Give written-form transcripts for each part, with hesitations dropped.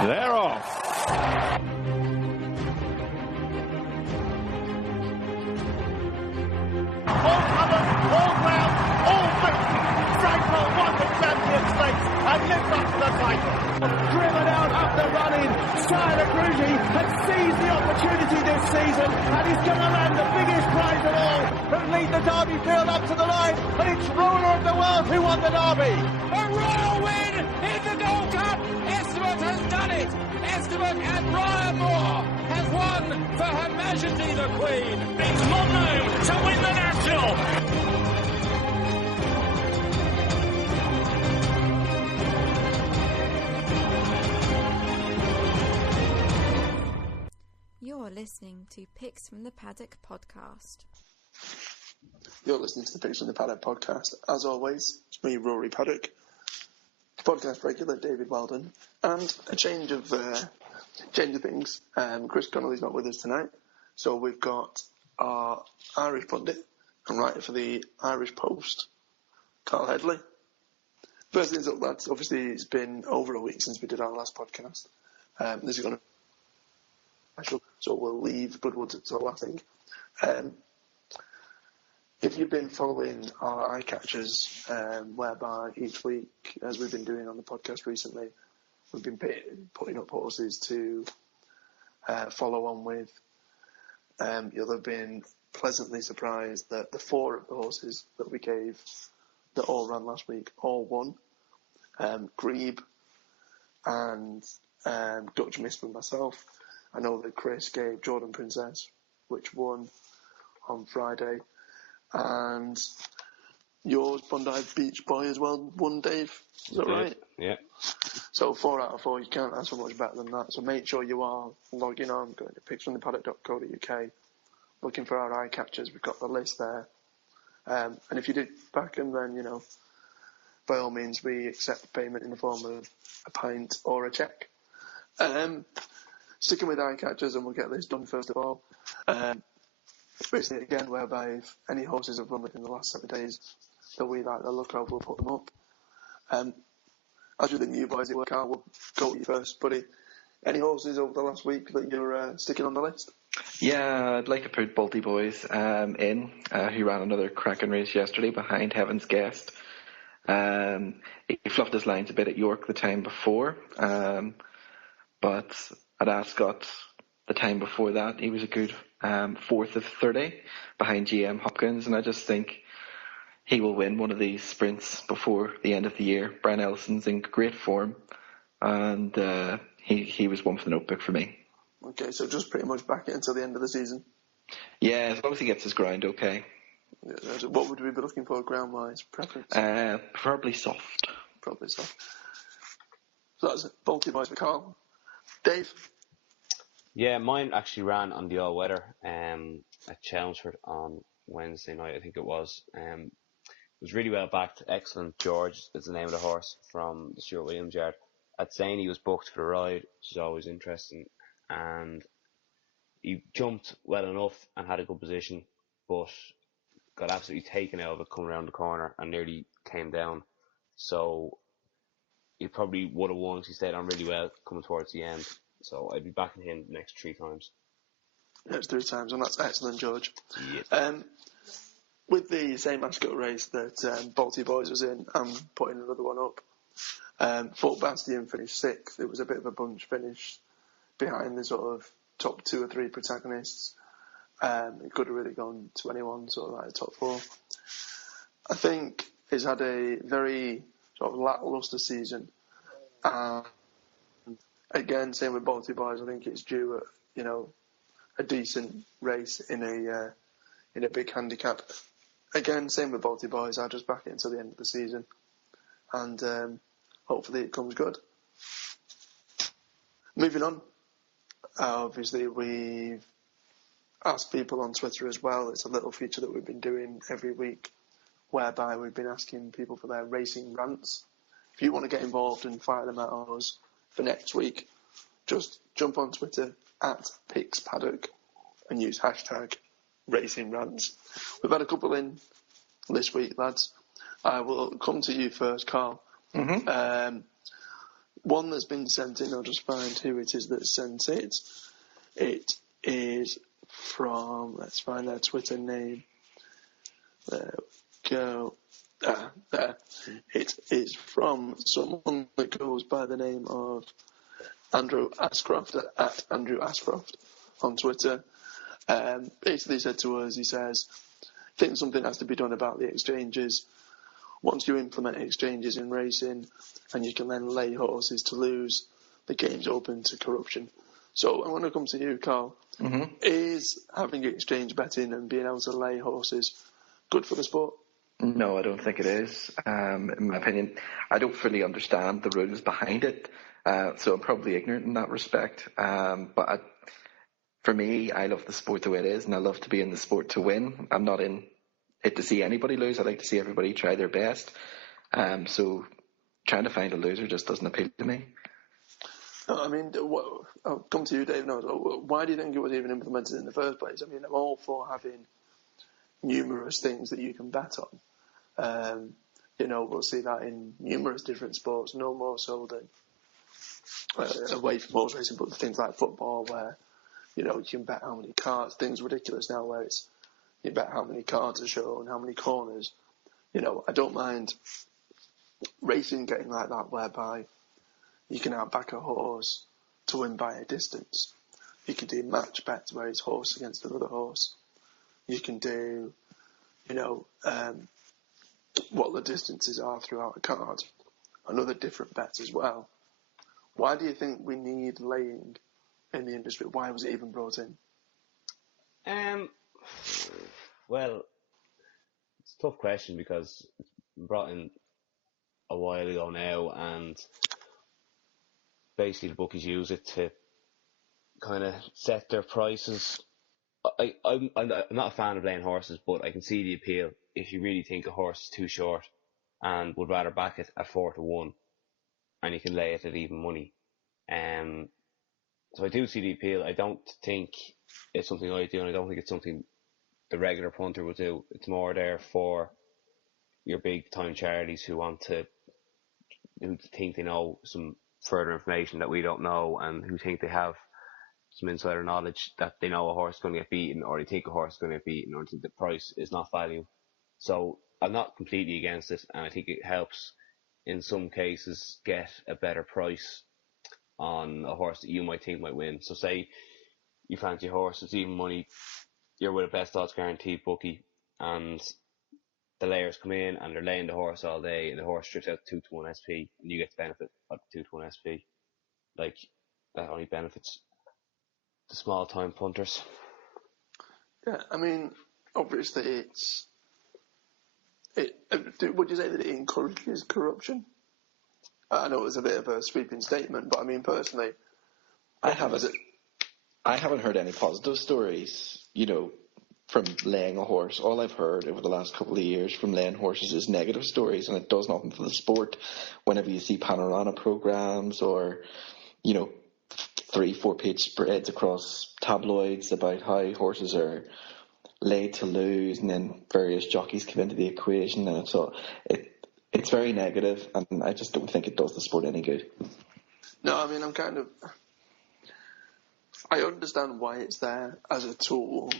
They're off. All colours, all ground, all Vist. Franco won the Champions Stakes and lives up to the title. Driven out up the running, Sire Cruzy has seized the opportunity this season and he's going to land the biggest prize of all and lead the Derby field up to the line, and it's Ruler of the World who won the Derby. A royal win in the Gold Cup. Esteban has done it. Esteban and Brian Moore has won for Her Majesty the Queen. It's Mondo to win the National. You're listening to Picks from the Paddock podcast. You're listening to the Picks from the Paddock podcast. As always, it's me, Rory Paddock, podcast regular David Weldon, and a change of things. Chris Connolly's not with us tonight, so we've got our Irish pundit and writer for the Irish Post, Carl Headley. First things up, lads. Obviously, it's been over a week since we did our last podcast. This is going to so we'll leave Goodwood until last thing. If you've been following our eye catchers, whereby each week, as we've been doing on the podcast recently, we've been putting up horses to follow on with. You'll have been pleasantly surprised that the four of the horses that we gave, that all ran last week, all won. Grebe and Dutch Miss for myself. I know that Chris gave Jordan Princess, which won on Friday. And yours, Bondi Beach Boy, as well, won, Dave. Is that right? Yeah. So 4 out of 4, you can't ask for much better than that. So make sure you are logging on, going to picksfromthepaddock.co.uk, looking for our eye catchers. We've got the list there. And if you did back them, then, you know, by all means, we accept payment in the form of a pint or a cheque. Sticking with eye catchers, and we'll get this done first of all. Basically, again, whereby if any horses have run within the last 7 days that we like the look of, we'll put them up. As with the new boys at work out, we'll go to you first, buddy. Any horses over the last week that you're sticking on the list? Yeah, I'd like to put Balti Boys in, who ran another cracking race yesterday behind Heaven's Guest. He fluffed his lines a bit at York the time before, but at Ascot the time before that, he was a good 4th of 30 behind GM Hopkins, and I just think he will win one of these sprints before the end of the year. Brian Ellison's in great form, and he was one for the notebook for me. Okay, so just pretty much back it until the end of the season? Yeah, as long as he gets his ground okay. Yeah, what would we be looking for ground-wise, preference? Preferably soft. Probably soft. So that's Balti Boys for Carl. Dave? Yeah, mine actually ran on the all-weather at Chelmsford on Wednesday night, I think it was. It was really well backed. Excellent George is the name of the horse from the Stuart Williams yard. At Zane, he was booked for the ride, which is always interesting. And he jumped well enough and had a good position, but got absolutely taken out of it coming around the corner and nearly came down. So he probably would have won because he stayed on really well coming towards the end. So I'd be backing him the next 3 times. Next 3 times, and that's excellent, George. Yeah. With the same Ascot race that Balti Boys was in, I'm putting another one up. Fort Bastion finished 6th. It was a bit of a bunch finish behind the sort of top 2 or 3 protagonists. It could have really gone to anyone, sort of like the top 4. I think he's had a very sort of lacklustre season. Again, same with Balti Boys. I think it's due at, you know, a decent race in a big handicap. Again, same with Balti Boys. I'll just back it until the end of the season, and hopefully it comes good. Moving on. Obviously, we've asked people on Twitter as well. It's a little feature that we've been doing every week, whereby we've been asking people for their racing rants. If you want to get involved and fire them at us for next week, just jump on Twitter at PixPaddock and use hashtag Racing Rants. We've had a couple in this week, lads. I will come to you first, Carl. Mm-hmm. one that's been sent in. I'll just find who it is that sent it. It is from, let's find their Twitter name. There we go. There. It is from someone that goes by the name of Andrew Ashcroft at Andrew Ashcroft on Twitter. Basically said to us, he says, I think something has to be done about the exchanges. Once you implement exchanges in racing and you can then lay horses to lose, the game's open to corruption. So I want to come to you, Carl. Mm-hmm. Is having exchange betting and being able to lay horses good for the sport? No, I don't think it is. In my opinion, I don't fully understand the rules behind it, so I'm probably ignorant in that respect. For me, I love the sport the way it is, and I love to be in the sport to win. I'm not in it to see anybody lose. I like to see everybody try their best. So trying to find a loser just doesn't appeal to me. I mean, I'll come to you, Dave. No, why do you think it was even implemented in the first place? I mean, I'm all for having numerous things that you can bet on. We'll see that in numerous different sports, no more so than away from horse racing, but things like football where, you can bet how many cards. Things ridiculous now where you bet how many cards are shown, how many corners. I don't mind racing getting like that whereby you can outback a horse to win by a distance. You can do match bets where it's horse against another horse. You can do, what the distances are throughout a card and other different bets as well. Why do you think we need laying in the industry? Why was it even brought in? Well, it's a tough question because it's brought in a while ago now, and basically the bookies use it to kind of set their prices. I'm not a fan of laying horses, but I can see the appeal if you really think a horse is too short and would rather back it at 4-1, and you can lay it at even money. So I do see the appeal. I don't think it's something I do, and I don't think it's something the regular punter would do. It's more there for your big time charities who think they know some further information that we don't know, and who think they have some insider knowledge that they know a horse is going to get beaten, or they think a horse is going to get beaten, or think the price is not value. So I'm not completely against it, and I think it helps in some cases get a better price on a horse that you might think might win. So say you fancy a horse, it's even money, you're with a best odds guaranteed bookie, and the layers come in and they're laying the horse all day, and the horse strips out 2-1 SP, and you get the benefit of 2-1 SP. Like, that only benefits the small time punters. Yeah, I mean, obviously would you say that it encourages corruption? I know it was a bit of a sweeping statement, but I mean, personally, I haven't heard any positive stories, from laying a horse. All I've heard over the last couple of years from laying horses is negative stories, and it does nothing for the sport. Whenever you see panorama programs or, 3-4 page spreads across tabloids about how horses are laid to lose, and then various jockeys come into the equation, and it's very negative, and I just don't think it does the sport any good. No, I mean, I understand why it's there as a tool,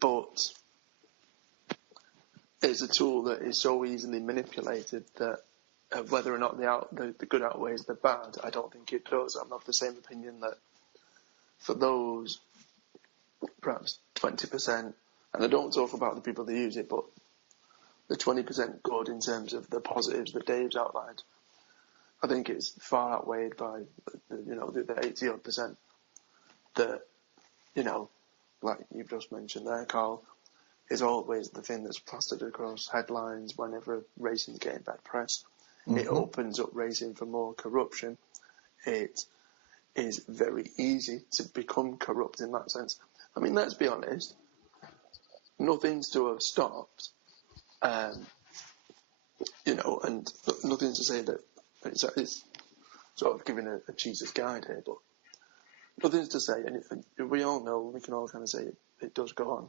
but it's a tool that is so easily manipulated that whether or not the good outweighs the bad, I don't think it does. I'm of the same opinion that for those perhaps 20%, and I don't talk about the people that use it, but the 20% good in terms of the positives that Dave's outlined, I think it's far outweighed by the 80-odd% that, like you've just mentioned there, Carl, is always the thing that's plastered across headlines whenever racing's getting bad press. Mm-hmm. It opens up racing for more corruption. It is very easy to become corrupt in that sense. I mean, let's be honest, nothing's to have stopped, and nothing's to say that it's sort of giving a Jesus guide here, but nothing's to say, and we all know, we can all kind of say it does go on,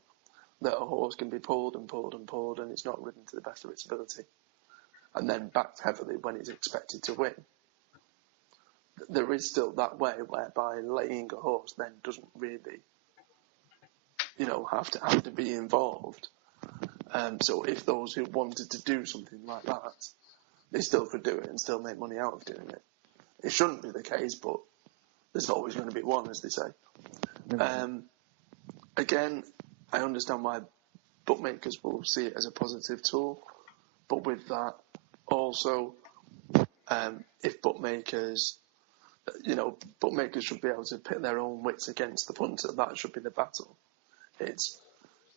that a horse can be pulled and pulled and pulled and it's not ridden to the best of its ability, and then backed heavily when it's expected to win. there is still that way whereby laying a horse then doesn't really, have to be involved. So if those who wanted to do something like that, they still could do it and still make money out of doing it. It shouldn't be the case, but there's always going to be one, as they say. Again, I understand why bookmakers will see it as a positive tool, but with that, also, if bookmakers should be able to pit their own wits against the punter. That should be the battle. It's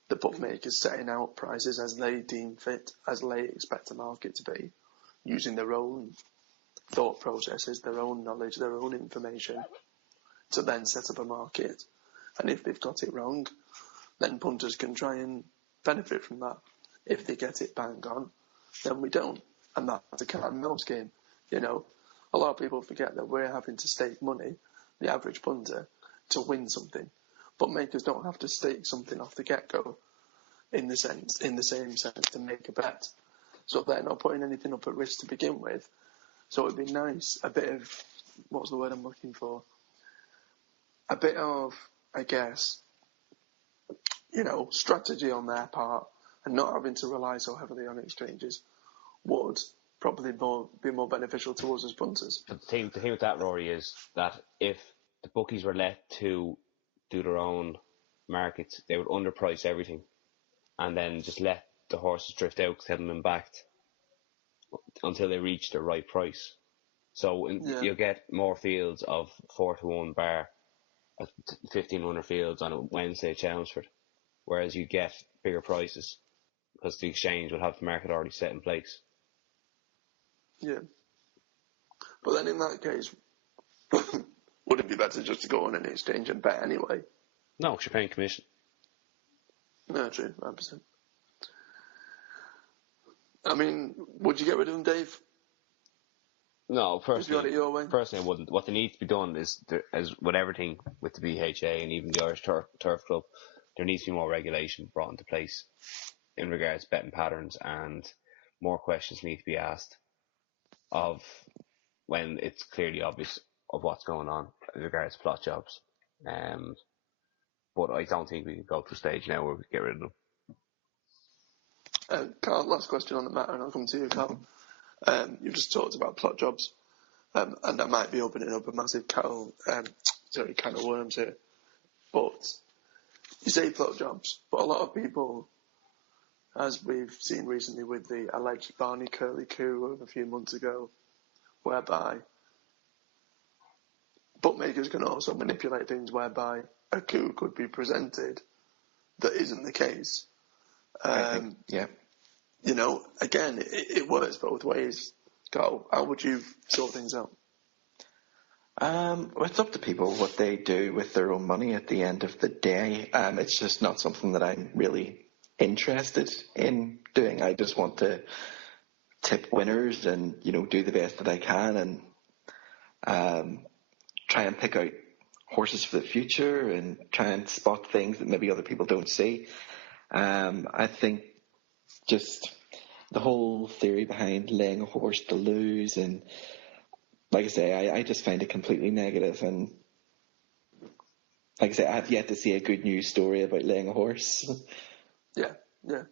the bookmakers setting out prices as they deem fit, as they expect the market to be, using their own thought processes, their own knowledge, their own information, to then set up a market. And if they've got it wrong, then punters can try and benefit from that. If they get it bang on, then we don't. And that's a cat and mouse game. A lot of people forget that we're having to stake money, the average punter, to win something. Bookmakers don't have to stake something off the get-go in the same sense to make a bet. So they're not putting anything up at risk to begin with. So it'd be nice, a bit of, what's the word I'm looking for? A bit of, I guess, strategy on their part and not having to rely so heavily on exchanges would probably be more beneficial to us as punters. But the thing with that, Rory, is that if the bookies were left to do their own markets, they would underprice everything and then just let the horses drift out, having them backed until they reach the right price. So you'll get more fields of 4-1 bar at 1,500 fields on a Wednesday at Chelmsford, whereas you get bigger prices because the exchange will have the market already set in place. Yeah. But then in that case, would it be better just to go on an exchange and bet anyway? No, because you're paying commission. No, true, 100%. I mean, would you get rid of them, Dave? No, personally, your way? Personally, I wouldn't. What they need to be done is with everything with the BHA and even the Irish Turf Club, there needs to be more regulation brought into place in regards to betting patterns, and more questions need to be asked of when it's clearly obvious of what's going on in regards to plot jobs. But I don't think we can go to a stage now where we get rid of them. Carl, last question on the matter, and I'll come to you, Carl. You've just talked about plot jobs, and I might be opening up a massive can of worms here. But you say plot jobs, but a lot of people, as we've seen recently with the alleged Barney Curley coup of a few months ago, whereby bookmakers can also manipulate things whereby a coup could be presented that isn't the case. Yeah. Again, it works both ways. Carl, how would you sort things out? Well, it's up to people what they do with their own money at the end of the day. It's just not something that I'm really interested in doing. I just want to tip winners and, do the best that I can and try and pick out horses for the future and try and spot things that maybe other people don't see. I think just the whole theory behind laying a horse to lose, and like I say, I just find it completely negative. And like I say, I have yet to see a good news story about laying a horse. Yeah,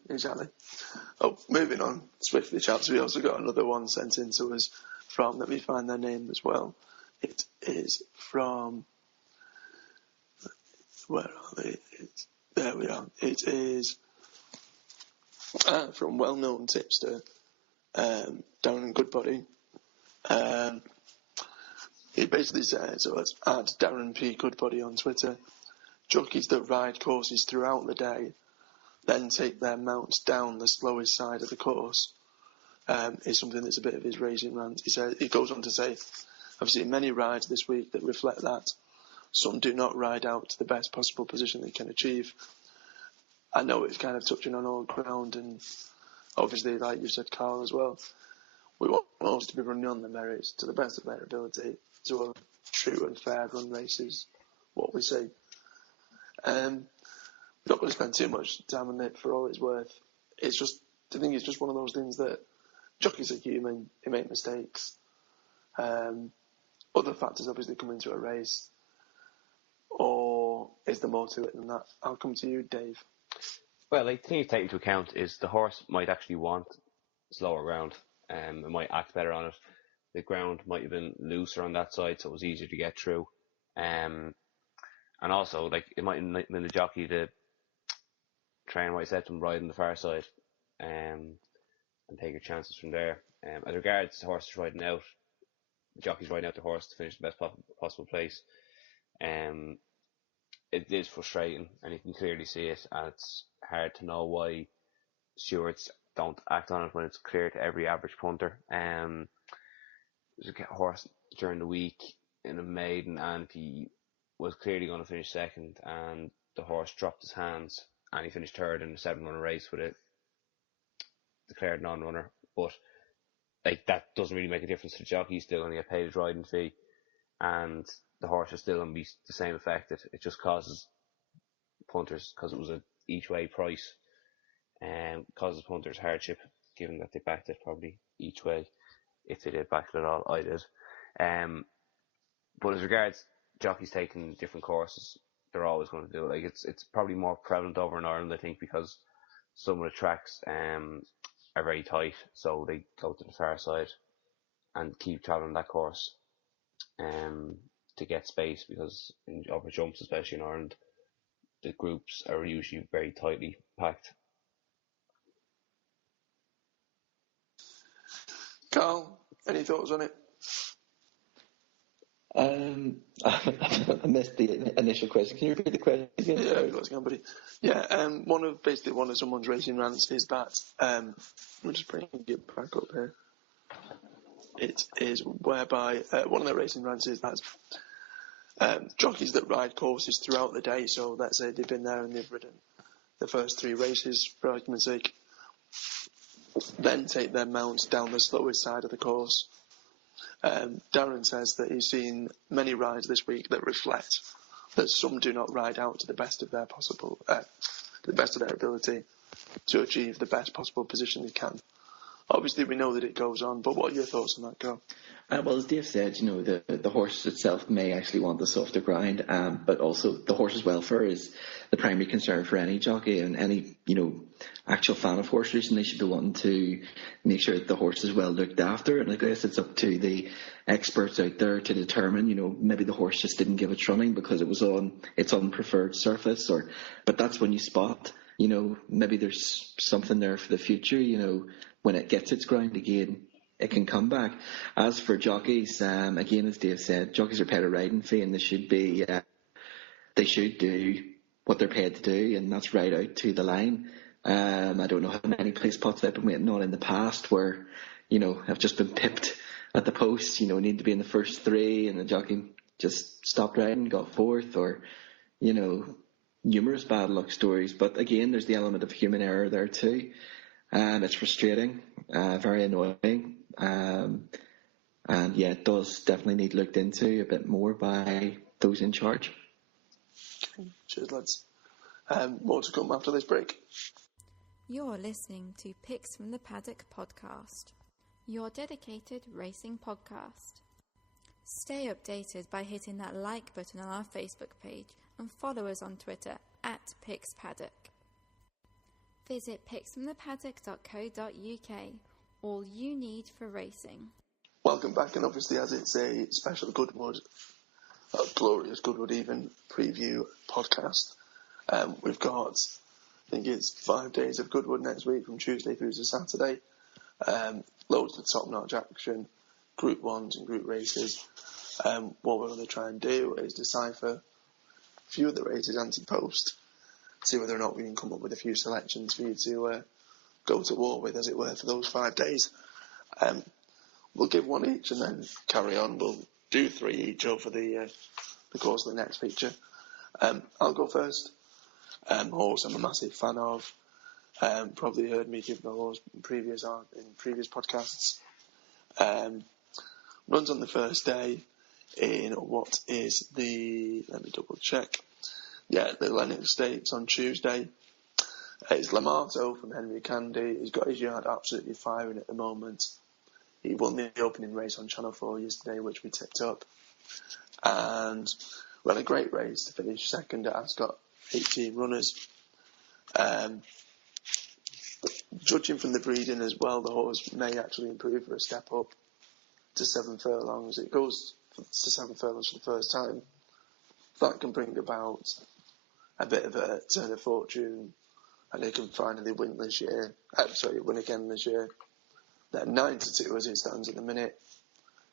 exactly. Oh, moving on swiftly, chaps. We also got another one sent in to us from, let me find their name as well. It is from, where are they? There we are. It is from well-known tipster Darren Goodbody. He basically says, so it's at Darren P. Goodbody on Twitter, jockeys that ride courses throughout the day then take their mounts down the slowest side of the course is something that's a bit of his racing rant. He goes on to say, I've seen many rides this week that reflect that. Some do not ride out to the best possible position they can achieve. I know it's kind of touching on all ground, and obviously, like you said, Carl, as well, we want us to be running on the merits to the best of their ability to have true and fair run races, what we say. We're not going to spend too much time on it for all it's worth. I think it's just one of those things that jockeys are human, they make mistakes. other factors obviously come into a race, or is there more to it than that? I'll come to you, Dave. Well, I think to take into account is the horse might actually want slower ground. It might act better on it. The ground might have been looser on that side, so it was easier to get through. And also, like, it might have been the jockey, the trainer might have said to him, ride on the far side, and take your chances from there. As regards the horses riding out, the jockey's riding out the horse to finish the best possible place. It is frustrating, and you can clearly see it, and it's hard to know why stewards don't act on it when it's clear to every average punter. There's a horse during the week in a maiden, and he was clearly going to finish second, and the horse dropped his hands, and he finished third in a 7-runner race with a declared non-runner. But like, that doesn't really make a difference to the jockey. He's still going to get paid his riding fee, and the horse is still going to be the same affected. It just causes punters, because it was a each way price, and causes punters hardship, given that they backed it probably each way. If they did back it at all, I did. But as regards jockeys taking different courses, they're always going to do it. Like, it's probably more prevalent over in Ireland, I think, because some of the tracks are very tight, so they go to the far side and keep travelling that course to get space, because in upper jumps, especially in Ireland, the groups are usually very tightly packed. Carl, any thoughts on it? I missed the initial question. Can you repeat the question again? Yeah, of course, buddy. Yeah, one of someone's racing rants is that I'm just bringing it back up here. It is whereby one of their racing rants is that jockeys that ride courses throughout the day. So let's say they've been there and they've ridden the first 3 races, for argument's sake, then take their mounts down the slowest side of the course. Darren says that he's seen many rides this week that reflect that some do not ride out to the best of their ability to achieve the best possible position they can. Obviously, we know that it goes on, but what are your thoughts on that, Carl? Well, as Dave said, the horse itself may actually want the softer ground, but also the horse's welfare is the primary concern for any jockey and any, actual fan of horse racing. They should be wanting to make sure that the horse is well looked after, and I guess it's up to the experts out there to determine, maybe the horse just didn't give it running because it was on its unpreferred surface, but that's when you spot, maybe there's something there for the future, when it gets its ground again, it can come back. As for jockeys, again, as Dave said, jockeys are paid a riding fee, and they should do what they're paid to do, and that's right out to the line. I don't know how many place pots I've been waiting on in the past where, have just been pipped at the post, need to be in the first 3, and the jockey just stopped riding, got 4th, or, numerous bad luck stories. But again, there's the element of human error there too. It's frustrating, very annoying, and yeah, it does definitely need looked into a bit more by those in charge. Cheers, lads. More to come after this break. You're listening to Picks from the Paddock podcast, your dedicated racing podcast. Stay updated by hitting that like button on our Facebook page and follow us on Twitter @PicksPaddock. Visit picksfromthepaddock.co.uk, all you need for racing. Welcome back, and obviously as it's a special Goodwood, Glorious Goodwood even, preview podcast, we've got, I think it's 5 days of Goodwood next week from Tuesday through to Saturday. Loads of top-notch action, Group 1s and Group races. What we're going to try and do is decipher a few of the races anti-post, see whether or not we can come up with a few selections for you to go to war with, as it were, for those 5 days. We'll give one each and then carry on. We'll do 3 each over the course of the next feature. I'll go first. Horse I'm a massive fan of. Probably heard me give the horse in previous podcasts. Runs on the first day in what is let me double check. Yeah, the Lennox Stakes on Tuesday. It's Lamato from Henry Candy. He's got his yard absolutely firing at the moment. He won the opening race on Channel 4 yesterday, which we tipped up. And ran a great race to finish second at Ascot, 18 runners. Judging from the breeding as well, the horse may actually improve for a step up to 7 furlongs. It goes to 7 furlongs for the first time. That can bring about a bit of a turn of fortune, and they can finally win this year. Win again this year. They're 9-2 as it stands at the minute.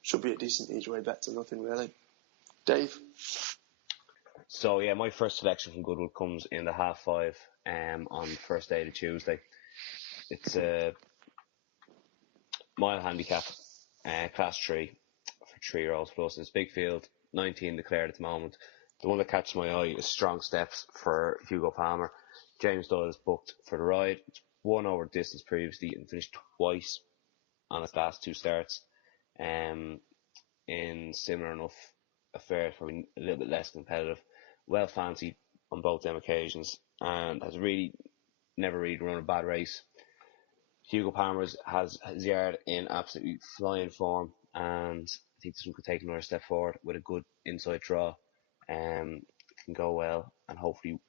Should be a decent each way bet to nothing, really. Dave? So, yeah, my first selection from Goodwood comes in the 5:30 on the first day of Tuesday. It's a mile handicap, class 3 for 3-year-olds plus. It's big field, 19 declared at the moment. The one that catches my eye is Strong Steps for Hugo Palmer. James Doyle is booked for the ride. It's won over distance previously and finished twice on its last 2 starts. In similar enough affairs, probably a little bit less competitive. Well fancied on both them occasions, and has never really run a bad race. Hugo Palmer has his yard in absolutely flying form, and I think this one could take another step forward with a good inside draw. Can go well and hopefully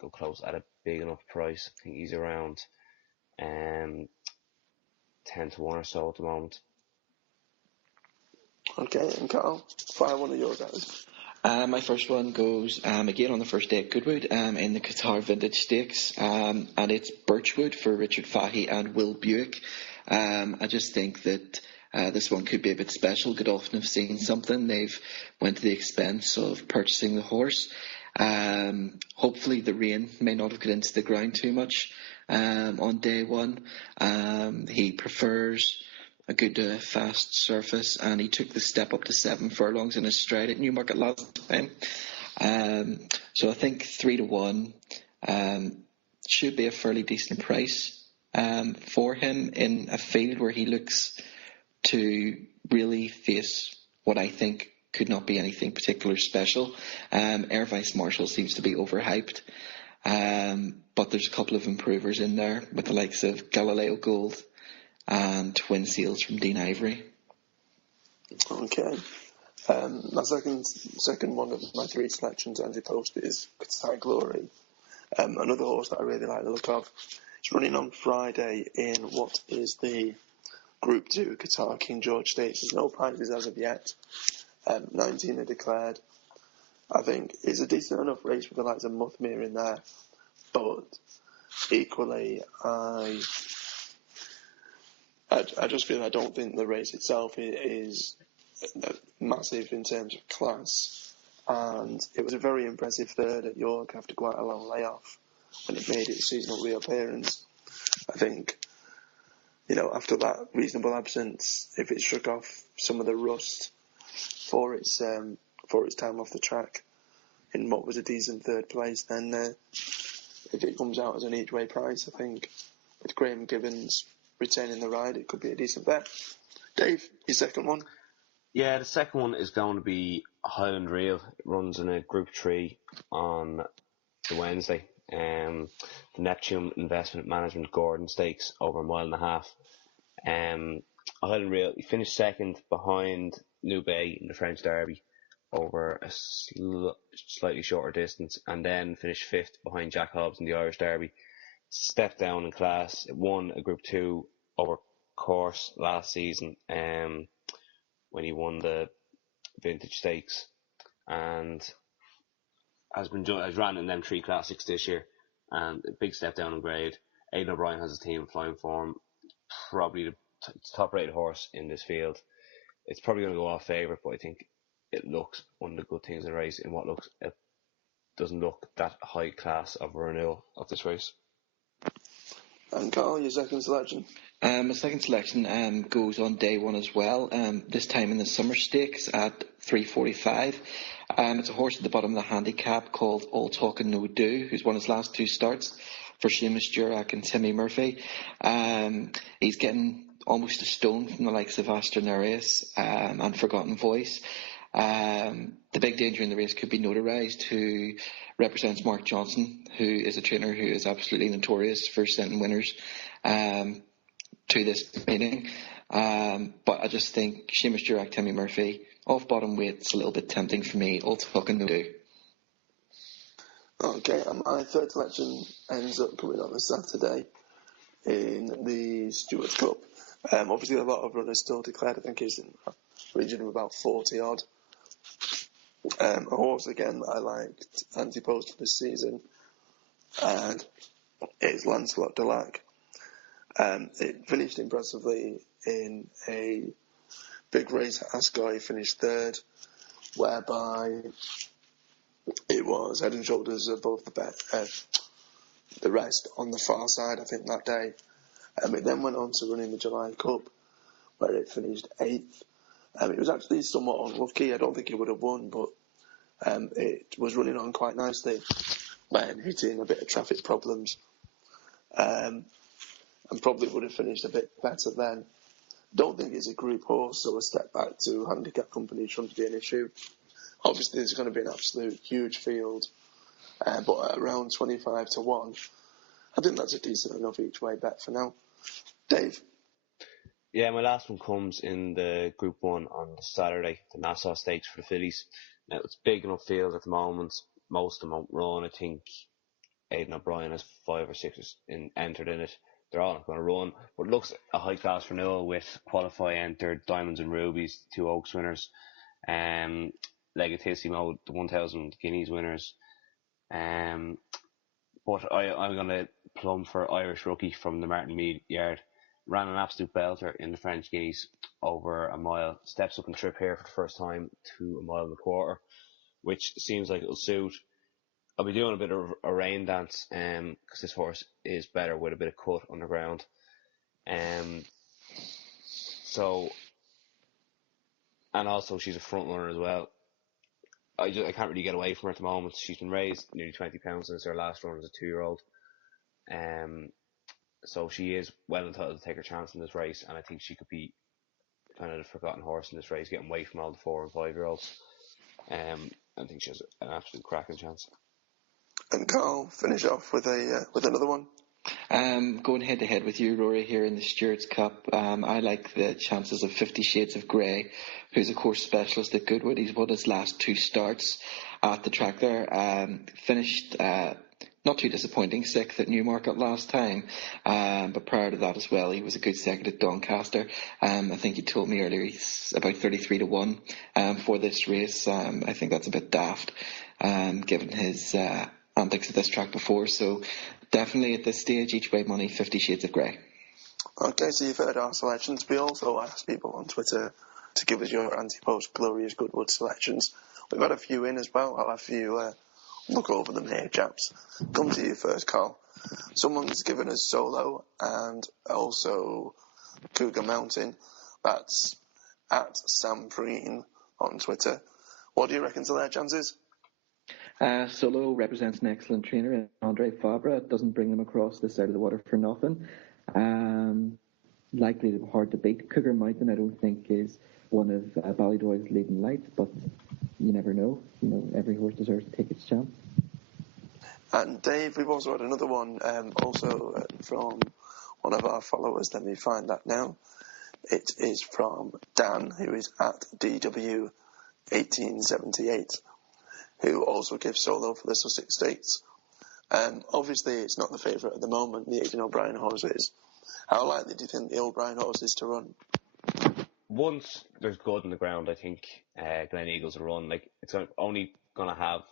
go close at a big enough price. I think he's around 10-1 or so at the moment. Okay, and Carl, fire one of yours out. My first one goes again on the first day at Goodwood in the Qatar Vintage Stakes, and it's Birchwood for Richard Fahey and Will Buick. I just think that this one could be a bit special. Godolphin have seen something. They've went to the expense of purchasing the horse. Hopefully the rain may not have got into the ground too much on day one. He prefers a good fast surface, and he took the step up to 7 furlongs in his stride at Newmarket last time. So I think 3-1 should be a fairly decent price for him in a field where he looks to really face what I think could not be anything particularly special. Air Vice Marshal seems to be overhyped, but there's a couple of improvers in there with the likes of Galileo Gold and Twin Seals from Dean Ivory. Okay. My second one of my 3 selections, Andy posted, is Qatar Glory. Another horse that I really like the look of. It's running on Friday in what is the Group 2 Qatar King George Stakes. There's no prizes as of yet. 19 are declared. I think it's a decent enough race with the likes of Muthmere in there, but equally I just feel I don't think the race itself is massive in terms of class, and it was a very impressive third at York after quite a long layoff when it made its seasonal reappearance. I think, after that reasonable absence, if it shook off some of the rust for its time off the track in what was a decent third place, then if it comes out as an each way price, I think with Graham Gibbons retaining the ride, it could be a decent bet. Dave, your second one? Yeah, the second one is going to be Highland Reel. It runs in a Group 3 on the Wednesday. The Neptune Investment Management Gordon Stakes over 1.5 miles. Highland Reel, he finished second behind New Bay in the French Derby over a slightly shorter distance, and then finished 5th behind Jack Hobbs in the Irish Derby. Stepped down in class. It won a Group 2 over course last season when he won the Vintage Stakes, and has ran in them 3 classics this year, and a big step down in grade. Aidan O'Brien has his team in flying form, probably the top rated horse in this field. It's probably going to go off favourite, but I think it looks one of the good things in the race in what doesn't look that high class of a renewal of this race. And Carl, your second selection? My second selection goes on day one as well, this time in the Summer Stakes at 3:45. It's a horse at the bottom of the handicap called All Talk and No Do, who's won his last 2 starts for Seamus Durack and Timmy Murphy. He's getting almost a stone from the likes of Astor Nereus and Forgotten Voice. The big danger in the race could be Notarized, who represents Mark Johnson, who is a trainer who is absolutely notorious for sending winners to this meeting. But I just think Seamus Durack, Timmy Murphy, off bottom weight's a little bit tempting for me. All talking no do. Okay, my third selection ends up coming on a Saturday in the Stewards Cup. Obviously, a lot of runners still declared. I think he's in a region of about 40 odd. A horse again that I liked anti-post this season, and it's Lancelot Dulac. It finished impressively in a big race at Ascot. He finished third, whereby it was head and shoulders above the rest on the far side, I think, that day. It then went on to run in the July Cup, where it finished 8th. It was actually somewhat unlucky. I don't think it would have won, but it was running on quite nicely when hitting a bit of traffic problems. And probably would have finished a bit better then. Don't think it's a group horse, so a step back to handicap company shouldn't be an issue. Obviously, there's going to be an absolute huge field, but at around 25 to 1, I think that's a decent enough each way bet for now. Dave? Yeah, my last one comes in the Group 1 on the Saturday, the Nassau Stakes for the fillies. Now, it's big enough field at the moment. Most of them won't run. I think Aidan O'Brien has 5 or 6 entered in it. They're all not going to run, but it looks a high-class renewal with Qualify entered, Diamonds and Rubies, 2 Oaks winners, Legatissimo, the 1,000 Guineas winners. But I'm going to plumb for Irish Rookie from the Martin Mead Yard. Ran an absolute belter in the French Guineas over a mile. Steps up and trip here for the first time to 1.25 miles, which seems like it'll suit. I'll be doing a bit of a rain dance because this horse is better with a bit of cut on the ground. So, and also she's a front runner as well. I can't really get away from her at the moment. She's been raised nearly £20 since her last run as a 2-year-old. So she is well entitled to take her chance in this race, and I think she could be kind of the forgotten horse in this race, getting away from all the 4 and 5-year-olds. I think she has an absolute cracking chance. And Carl, finish off with another one. Going head to head with you, Rory, here in the Stewards Cup. I like the chances of 50 Shades of Grey, who's a course specialist at Goodwood. He's won his last 2 starts at the track there. Finished not too disappointing, 6th at Newmarket last time. But prior to that as well, he was a good second at Doncaster. I think he told me earlier he's about 33 to 1 for this race. I think that's a bit daft, given his antics at this track before. So definitely at this stage, each way money, 50 Shades of Grey. Okay, so you've heard our selections. We also asked people on Twitter to give us your anti-post Glorious Goodwood selections. We've had a few in as well. I'll have you look over them here, chaps. Come to you first, Carl. Someone's given us Solo and also Cougar Mountain. That's at Sam Preen on Twitter. What do you reckon to their chances? Solo represents an excellent trainer, Andre Fabra. Doesn't bring them across this side of the water for nothing. Likely to be hard to beat. Cougar Mountain, I don't think, is one of Ballydoyle's leading lights, but you never know. Every horse deserves to take its chance. And Dave, we've also had another one, also from one of our followers. Let me find that now. It is from Dan, who is at DW1878. Who also gives Solo for the Sussex Stakes. Obviously, it's not the favourite at the moment, the Aidan O'Brien horse is. How likely do you think the O'Brien horse is to run? Once there's good on the ground, I think Glen Eagles will run. It's only going to have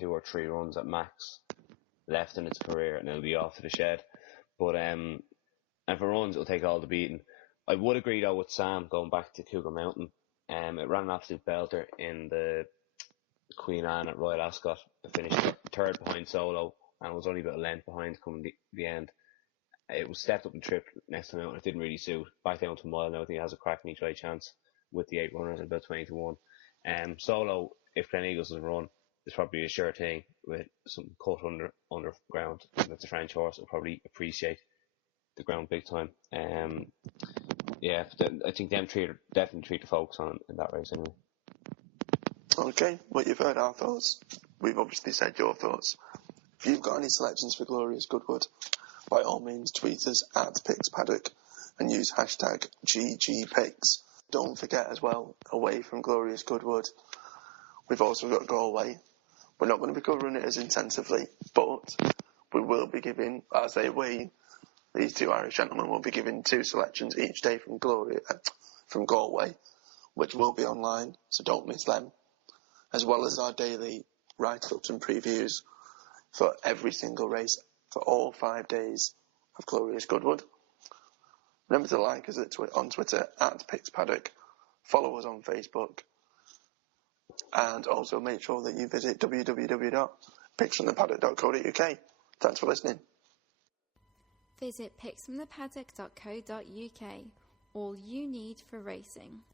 2 or 3 runs at max left in its career, and it'll be off to the shed. But and if it runs, it'll take all the beating. I would agree, though, with Sam going back to Cougar Mountain. It ran an absolute belter in the Queen Anne at Royal Ascot. It finished 3rd behind Solo and was only about a length behind coming the end. It was stepped up and tripped next time out, and it didn't really suit. Back down to a mile now. I think it has a cracking each way chance with the 8 runners at about 20 to 1. Solo, if Glen Eagles doesn't run, is probably a sure thing with some cut under ground. That's a French horse. It'll probably appreciate the ground big time. I think them 3 definitely 3 to focus on in that race anyway. Okay, well, you've heard our thoughts. We've obviously said your thoughts. If you've got any selections for Glorious Goodwood, by all means tweet us at Picks Paddock, and use hashtag #GGPicks. Don't forget as well, away from Glorious Goodwood, we've also got Galway. We're not going to be covering it as intensively, but we will be giving, I say we, these two Irish gentlemen will be giving 2 selections each day from Galway, which will be online, so don't miss them, as well as our daily write-ups and previews for every single race for all 5 days of Glorious Goodwood. Remember to like us on Twitter @PixPaddock, follow us on Facebook, and also make sure that you visit www.picksfromthepaddock.co.uk. Thanks for listening. Visit picksfromthepaddock.co.uk. All you need for racing.